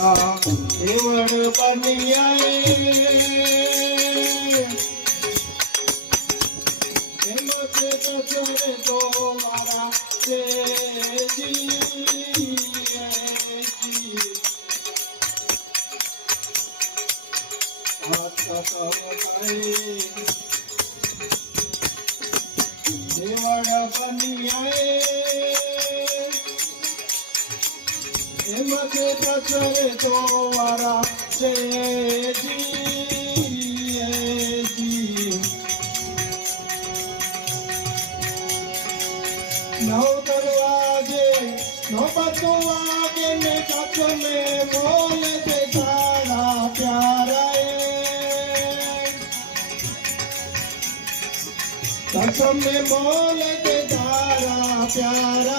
આ દેવળ બની આએ એમ કે કચરે તો મારા તેજી દેવળ બની चेत चले तोरा जय जी नौ दरवाजे नौ बतवागे में कप में बोल दे सारा प्यारा कसम में बोल दे सारा प्यारा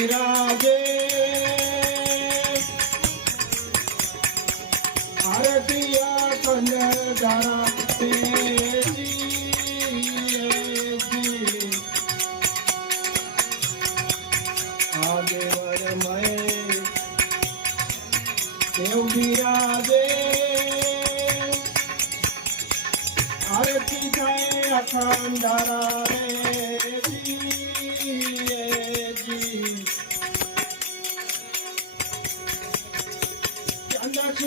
બિરાજે આરતિયા દેવળમય દેવ બિરાજે આરતી જાય અખંડારા રે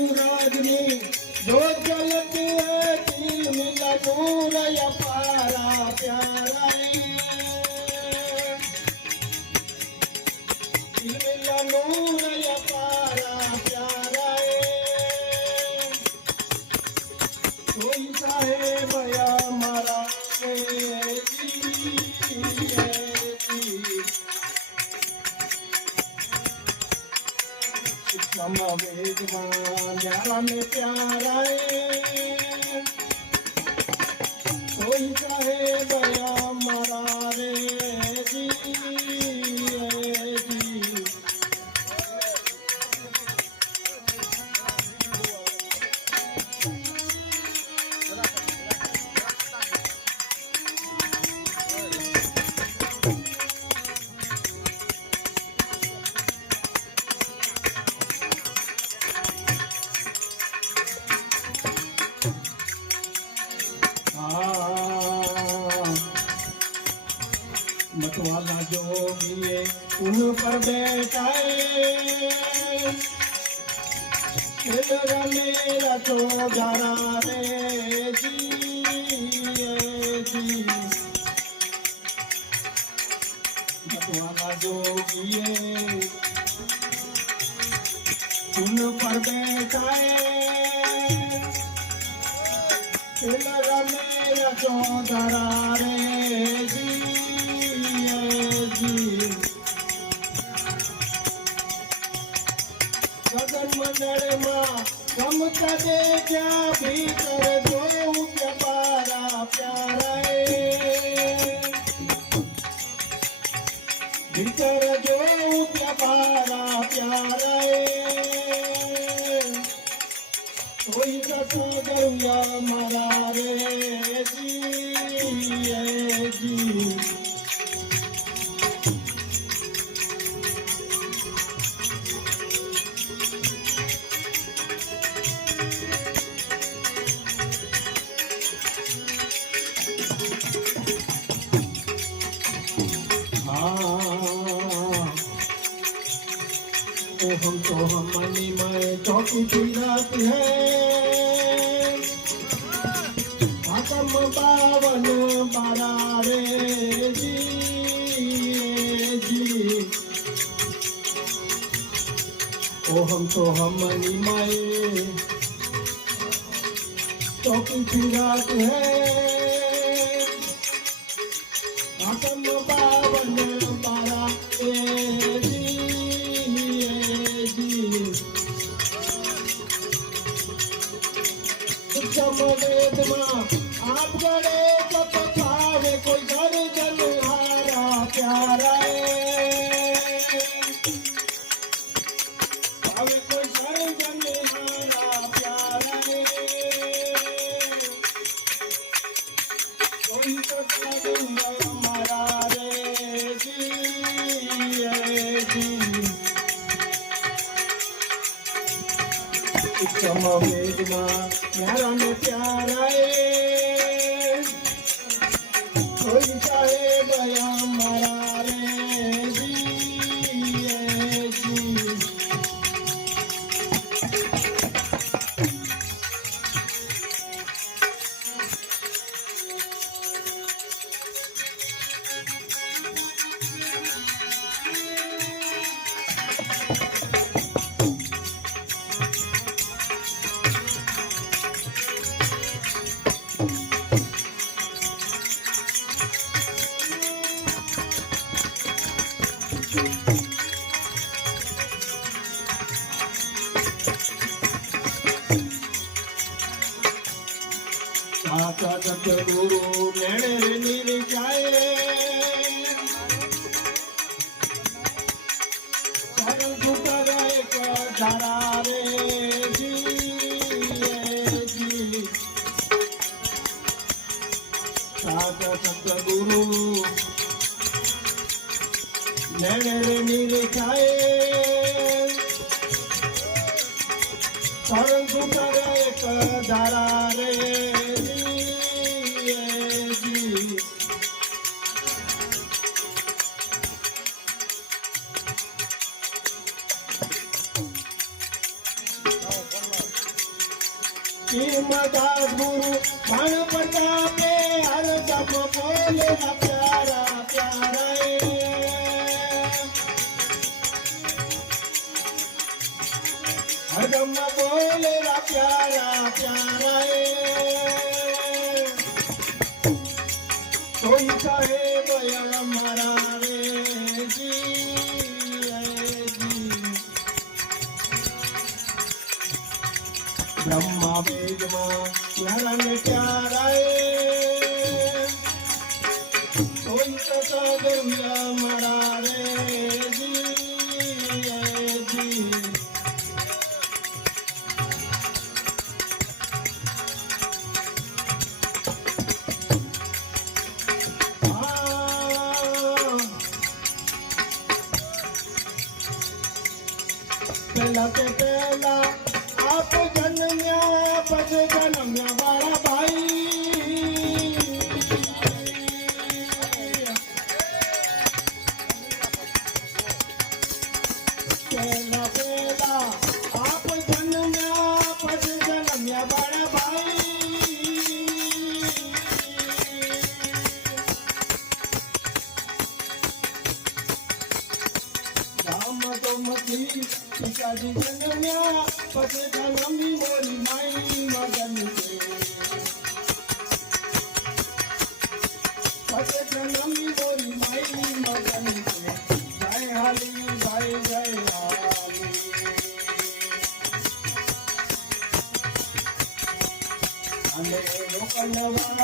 पूरा जवाब जवाब जलती है दिल मिला नूर या প্যার મતવાલા જોગીએ ઉહ પર બેઠાએ ખેડર મેરા તો ધરા રે જી મતવાલા જોગીએ ઉન પર બેઠાએ ખેડર મેરા તો ધરા રે જી મંડળમાં રમતા દેખ્યા ભીતર જોઉં કે પારા પ્યારા. ભીતર જોઉં કે પારા પ્યારા. કોઈ કથા ગૌયા મારા રે ओहम हम मनी मैं चौकी गुजरात है आकम बावन बारा रे जी जी ओहम सोहम मनी मैं चौकी गुजरात है मम मेघना प्यारा में प्यारा है ગુરુ મેળે નિરચાય ધરુ કરે ધરા રે સાધા સંત ગુરુ મેળે નિરચાય પરંતુ કરે ધરા श्रीमदा गुरु मन प्रतापे हर सब बोले प्यारा प्यारा बोले प्यारा प्यारा ब्रह्मा वेद माँ नरन प्याराए i don't know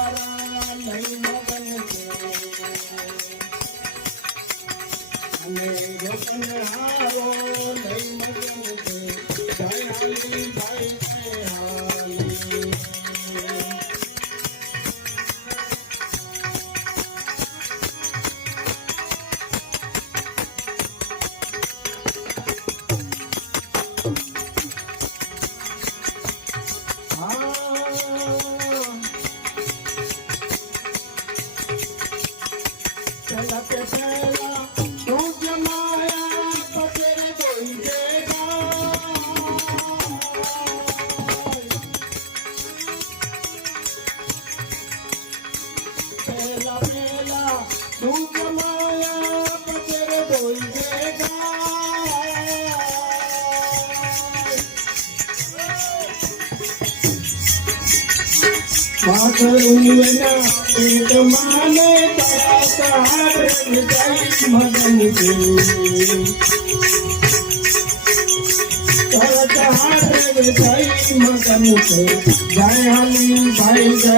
જય હાલી ભાઈ જય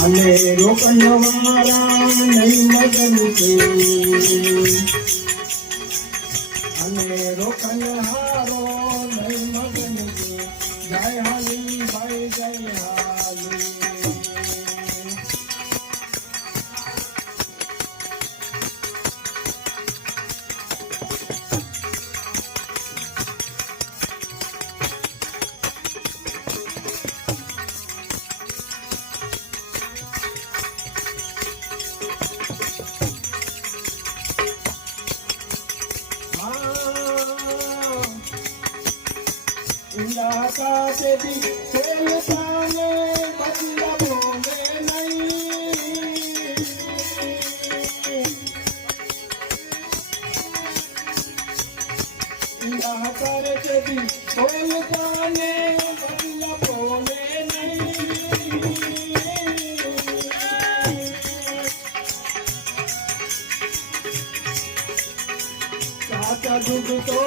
અને રોકન વાળા નહીં મગન કે In the સાચા દુઃખ તો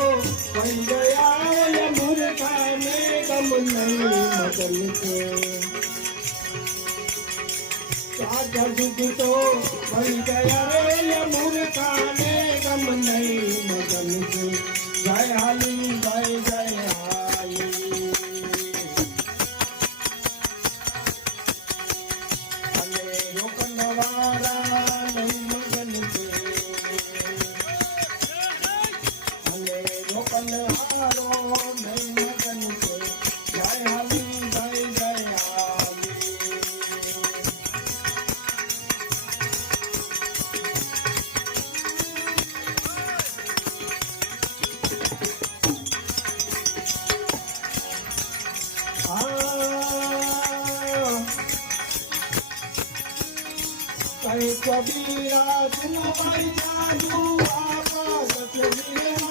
પડી ગયા મૂર્ખાને ગમ નહીં મગન છે સાચા દુઃખ તો પડી ગયા રે મૂર્ખાને ગમ નહીં મગન છે જય હાલી જય જય હાલી Aí tua virada não vai te ajudar.